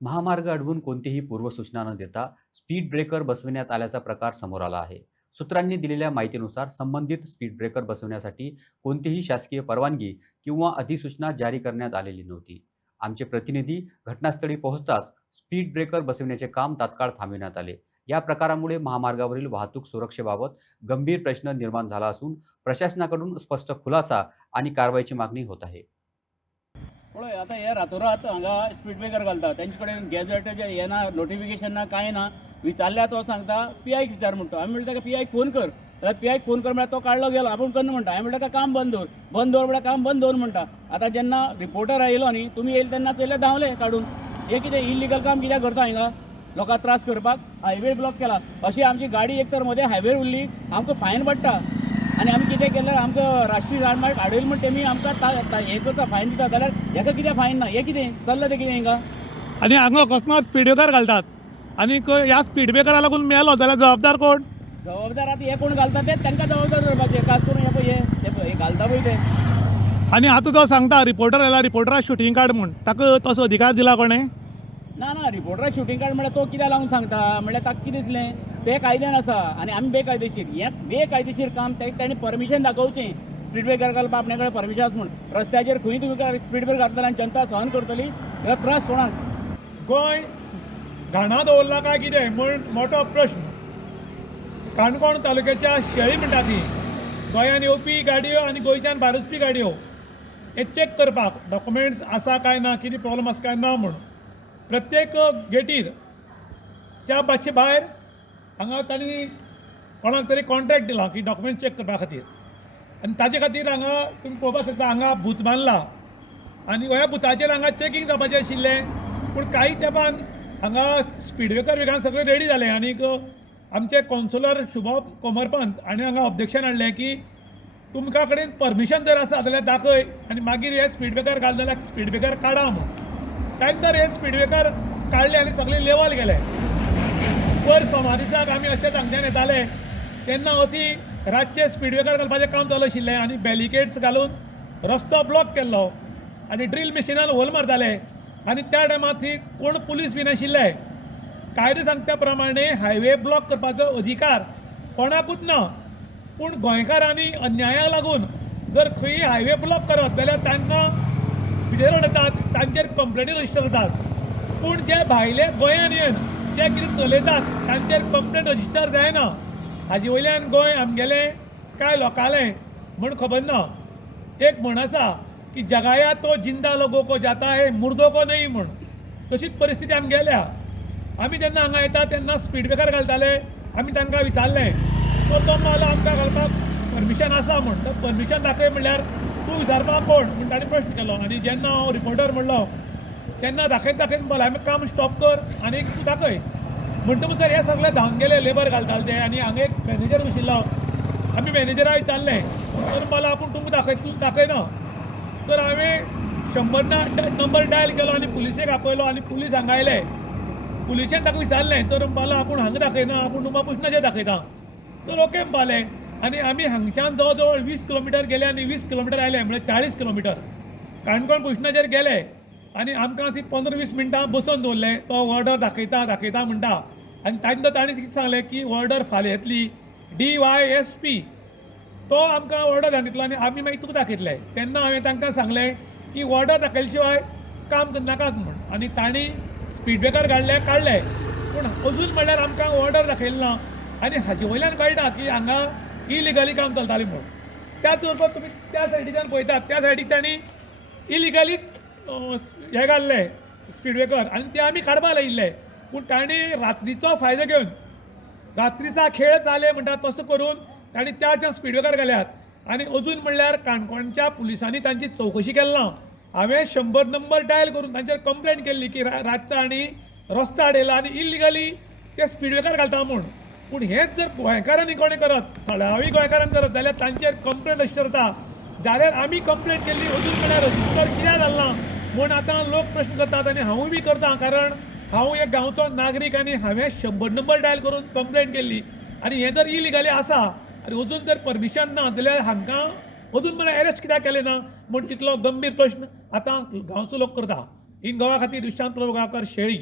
महामार्ग अडवून कोणतीही पूर्वसूचना न देता स्पीड ब्रेकर बसविण्यात आल्याचा प्रकार समोर आला आहे. सूत्रांनी दिलेल्या माहितीनुसार संबंधित स्पीड ब्रेकर बसवण्यासाठी कोणतीही शासकीय परवानगी किंवा अधिसूचना जारी करण्यात आलेली नव्हती. आमचे प्रतिनिधी घटनास्थळी पोहोचताच स्पीड ब्रेकर बसविण्याचे काम तात्काळ थांबविण्यात आले. या प्रकारामुळे महामार्गावरील वाहतूक सुरक्षेबाबत गंभीर प्रश्न निर्माण झाला असून प्रशासनाकडून स्पष्ट खुलासा आणि कारवाईची मागणी होत आहे. पळय आतां हे रातोरात हांगा स्पीड ब्रेकर घालता तेंचे कडेन गॅजेटाचेर हें ना नोटिफिकेशन ना कांय ना विचारल्यार तो सांगता पीआयक विचार म्हणटा आमी म्हणटा ताका पीआयक फोन कर जाल्यार पीआयक फोन कर म्हळ्यार तो काडलो गेलो आपूण करना म्हणटा हांवें म्हणटा काम बंद दवर म्हळ्यार काम बंद दवर म्हणटा आतां जेन्ना रिपोर्टर आयलो न्ही तुमी येयले तेन्ना चयले धांवले काडून हे कितें इल्लीगल काम कित्याक करता हिंगा लोकांक त्रास करपाक हायवे ब्लॉक केला अशी आमची गाडी एक तर मदें हायवे उरली आमकां फायन पडटा आनी आमी कितें केल्यार आमकां राष्ट्रीय राजमार्ग आडयलो म्हण तेमी आमकां हें करता फायन दिता जाल्यार हेका कित्याक फायन ना हें कितें चल्लां तें कितें हिंगा आनी हांगा अकस्मात स्पीड ब्रेकर घालतात आनी ह्या स्पीड ब्रेकरा लागून मेलो जाल्यार जबाबदार कोण? जबाबदार आतां हे कोण घालता ते तांकां जबाबदार धरपाचें खास करून हे घालता पळय ते आनी आतां तो सांगता रिपोर्टर आयला रिपोर्टरा शूटिंग काड म्हूण ताका तसो अधिकार दिला कोणें? ना रिपोर्टरा शूटिंग काड म्हळ्यार तो कित्याक लागून सांगता म्हळ्यार ताका कितें दिसलें ते कायद्यान आसा आनी आमी बेकायदेशीर हें बेकायदेशीर काम तांणी परमिशन दाखोवचें स्पीड ब्रेकर घालपाक आपणे कडेन परमिशन आसा म्हूण रस्त्याचेर खंय तुमी स्पीड ब्रेकर घालतले आनी जनता सहन करतली ह्यो त्रास कोणाक? गोंय घाणा दवरला काय कितें म्हूण मोठो प्रश्न. काणकोण तालुक्याच्या शेळी म्हणटा ती गोंयांत येवपी गाडयो आनी गोंयच्यान भायर वचपी गाडयो हे चॅक करपाक डॉक्युमेंट्स आसा काय ना कितें प्रॉब्लम आसा काय ना म्हूण प्रत्येक गेटीर त्या बाचे भायर हांगा तांणी कोणाक तरी कॉन्ट्रॅक्ट दिला की डॉक्युमेंट चॅक करपा खातीर आनी ताजे खातीर हांगा तुमी पळोवपाक शकता हांगा बूथ बांदला आनी ह्या बुथाचेर हांगा चॅकींग जावपाचें आशिल्लें पूण कांय तेंपान हांगा स्पीड ब्रेकर वेगान सगळें रेडी जालें आनीक आमचे कौन्सिलर शुभम कोमरपंत हाणें हांगा ऑब्जेक्शन हाडलें की तुमकां कडेन परमिशन जर आसा जाल्यार दाखय आनी मागीर हे स्पीड ब्रेकर घाल जाल्यार स्पीड ब्रेकर काडा म्हूण. टायम तर हे स्पीड ब्रेकर काडले आनी सगळे लेवल गेले. पर सोमा दिसाक आमी अशेंच हांगच्यान येताले तेन्ना अती रातचे स्पीड ब्रेकर घालपाचें काम चालू आशिल्लें आनी बॅरिकेड्स घालून रस्तो ब्लॉक केल्लो आनी ड्रील मशिनान होल मारताले आनी त्या टायमार थंय कोण पुलीस बी नाशिल्ले. कायदो सांगता प्रमाणे हायवे ब्लॉक करपाचो अधिकार कोणाकूच ना पूण गोंयकारांनी अन्यायाक लागून जर खंय हायवे ब्लॉक करत जाल्यार तांकां भितर येतात तांचेर कंप्लेनी रजिस्टर जातात पूण जे भायले गोंयांत येवन जे कितें चलयतात तांचेर कंप्लेन रजिस्टर जायना. हाजे वयल्यान गोंय आमगेलें काय लोकालें म्हूण खबर ना. एक म्हण आसा की जगाया तो जिंदा लोगों को जाता है मुर्दों को नहीं म्हूण तशीच परिस्थिती आमगेल्या. आमी जेन्ना हांगा येता तेन्ना स्पीड ब्रेकर घालताले आमी तांकां विचारलें तो मालो आमकां घालपाक परमिशन आसा म्हूण तो परमिशन दाखय म्हणल्यार तूं विचारपाक कोण म्हूण ताणें प्रश्न केलो आनी जेन्ना हांव रिपोर्टर म्हणलो तेन्ना दाखयत म्हणलो हांवें काम स्टॉप कर आनी तूं दाखय म्हणटकूच हे सगळे धांवन गेले लेबर घालताले ते आनी हांगा एक मॅनेजर बशिल्लो आमी मॅनेजराक विचारलें तर मला आपूण तुमकां दाखय तूं दाखयना तर हांवें 100 नंबर डायल केलो आनी पुलिसेक आपयलो आनी पुलीस हांगा आयले. पुलिशेन ताका विचारलें तर म्हणपाक आपूण हांगा दाखयना आपूण तुमकां पुशणाचेर दाखयता. तर ओके म्हणपालें आनी आमी हांगच्यान जवळ जवळ 20 किलोमिटर गेले आनी 20 किलोमिटर आयले म्हणजे 40 किलोमिटर काणकोण पुशणाचेर गेले आनी आमकां ती 15-20 मिनटां बसोवन दवरलें. तो ऑर्डर दाखयता म्हणटा आनी ताणें कितें सांगलें की ऑर्डर फाल्यां येतली DYSP तो आमकां ऑर्डर सांगितलो आनी आमी मागीर तुका दाखयतले. तेन्ना हांवें तांकां सांगलें की ऑर्डर दाखयले शिवाय काम नाकात म्हूण आनी तांणी स्पीड ब्रेकर काडले पूण अजून म्हणल्यार आमकां ऑर्डर दाखयली ना आनी हाजे वयल्यान कळटा की हांगा इलिगली काम चलतालें म्हूण. त्याच बरोबर तुमी त्या सायडीच्यान पळयतात त्या सायडीक तांणी इलिगलीच हे घाल्ले स्पीड ब्रेकर आनी ते आमी काडपाक लायिल्ले पूण तांणी रात्रीचो फायदो घेवन रात्रीचा खेळ चाले म्हणटा तसो करून तांणी त्या स्पीड ब्रेकर घाल्यात आनी अजून म्हणल्यार काणकोणच्या पुलिसांनी तांची चवकशी केली ना. हांवें 100 नंबर डायल करून तांचेर कंप्लेंट केल्ली की रातचो आनी रस्तो आडयला आनी इल्लिगली ते स्पीड ब्रेकर घालता म्हूण. पूण हेंच जर गोंयकारांनी कोणें करत थळावी गोंयकारांनी करत जाल्यार तांचेर कंप्लेंट रजिस्टर जाता जाल्यार आमी कंप्लेंट केल्ली अजून म्हणल्यार रजिस्टर कित्याक जालें ना म्हूण आतां लोक प्रश्न करतात आनी हांवूय बी करता कारण हांव एक गांवचो नागरीक आनी हांवें 100 नंबर डायल करून कंप्लेंट केल्ली आनी हें जर इलिगली आसा आनी अजून जर परमिशन ना जाल्यार हांकां अजून म्हळ्यार अरेस्ट कित्याक केलें ना म्हूण तितलो गंभीर प्रश्न आतां गांवचो लोक करता. इन गोवा खातीर विशांत प्रभू गांवकर शेळी.